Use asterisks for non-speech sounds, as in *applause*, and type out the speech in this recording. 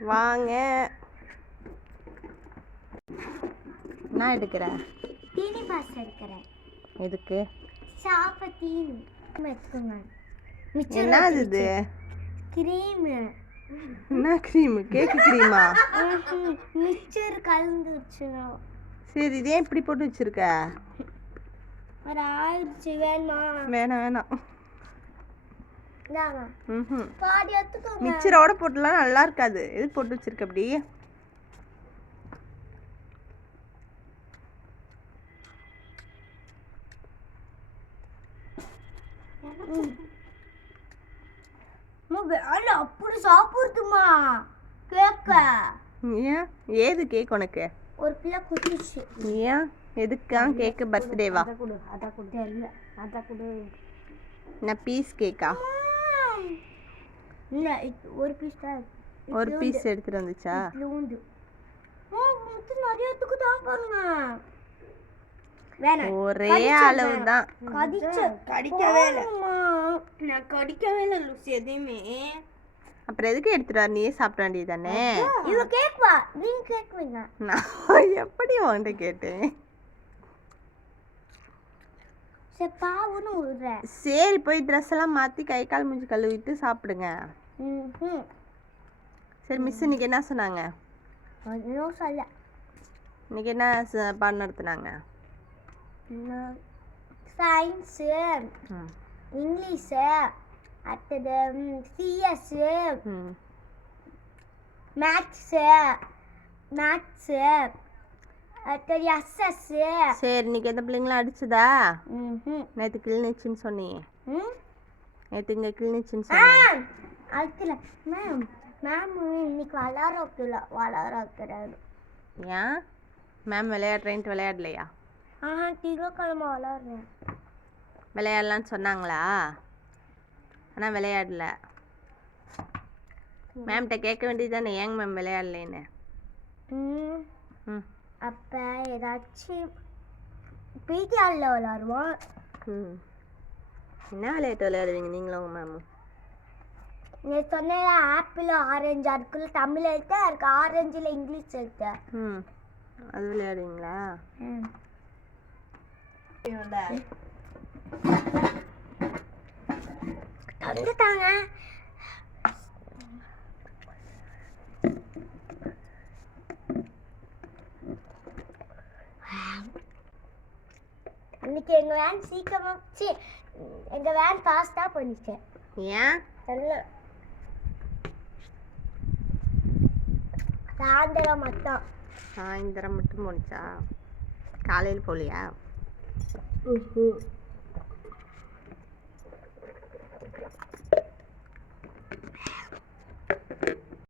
வாங்க. என்ன எடுக்கிற. தீனி பாஸ் எடுக்கிறேன். எதுக்கு? சாப்ப தீனி. என்னது இது கிரீம். என்ன க்ரீம்? கேக்கு க்ரீமா? மிக்சர் கலந்து வச்சிடும் சரி இதே இப்படி போட்டு வச்சிருக்க? ஒரு ஆயிடுச்சு வேணுமா? வேணாம் வேணாம். இந்தாங்க. ம் பாதி எடுத்துக்கோங்க. மிக்சரோட போட்டுலாம் நல்லா இருக்காது. எது போட்டு வச்சிருக்க அப்படி? அப்படி சாப்பிடுதுமா? கேக்க. ஏன்? ஏது கேக் உனக்கு? ஒரு பிள்ளை குத்திச்சு ஏன்? எதுக்கா கேக்கு பர்த்டேவா கொடு அதை கொடு. தெரியல. அதை கொடு. என்ன பீஸ் கேக்கா இல்ல ஒரு பீஸ் தான். ஒரு பீஸ் எடுத்துட்டு வந்துச்சா? இட்லூண்டு ஆ, மொத்தம் நிறைய எடுத்துக்கு தான் பாருங்க. வேணாம் ஒரே அளவு தான் கடிச்ச கடிக்கவே இல்ல. நான் கடிக்கவே இல்லை லூசி எதையுமே. அப்புறம் எதுக்கு எடுத்துட்டு வர? நீயே சாப்பிட வேண்டியது தானே? இவ கேக்குவா நீங்க கேக்குவீங்க நான் *laughs* எப்படி உன்கிட்ட கேட்டேன்? சரி பாவுன்னு விடுறேன் சரி போய் ட்ரெஸ் எல்லாம் மாத்தி கை கால் மூஞ்சி கழுவிட்டு சாப்பிடுங்க. சரி மிஸ் இன்னைக்கு என்ன சொன்னாங்க? ஒன்றும் சொல்ல. இன்னைக்கு என்ன பாடம் நடத்துனாங்க? சயின்ஸு இங்கிலீஷு அடுத்தது சிஎஸ்ஸு மேத்ஸு மேத்ஸு அடுத்தது எஸ்எஸ்ஸு சரி இன்னைக்கு எந்த பிள்ளைங்களும் அடிச்சுதா? நேற்று கிளினிச்சுன்னு சொன்னியே ம்? நேற்று இங்கே கிளினிச்சுன்னு சொன்னியே அதுல மேம் மேம் இன்னைக்கு வளர வைக்கல. வளர வைக்கிறாரு. ஏன்? மேம் விளையாடுறேன்ட்டு விளையாடலையா? ஆஹா திங்கக்கிழமை வளர்றேன். விளையாடலான்னு சொன்னாங்களா? ஆனால் விளையாடல. மேம்கிட்ட கேட்க வேண்டியது தானே. ஏங்க மேம் விளையாடலேன்னு? ம். ம். அப்போ ஏதாச்சும் பிடிஆரில் விளாடுவோம். ம். என்ன விளையாட்டு விளையாடுவீங்க நீங்களும் உங்கள் மேமும்? நீ சொன்ன ஆப்பிள் ஆரஞ்சு அதுக்குள்ள தமிழ் எழுத்து அதுக்கு ஆரஞ்சில் இங்கிலீஷ் எழுத்து. ம். அது விளையாடுவீங்களா? ம். தந்துட்டாங்க. இன்னைக்கு எங்க வேன் சீக்கிரமா சி எங்க வேன் ஃபாஸ்டா பண்ணிச்சு ஏன்? தெரியல. சாயந்தரம் மட்டும். சாயந்தரம் மட்டும் போணுச்சா? காலையில் போகலையா? ம்ஹும்.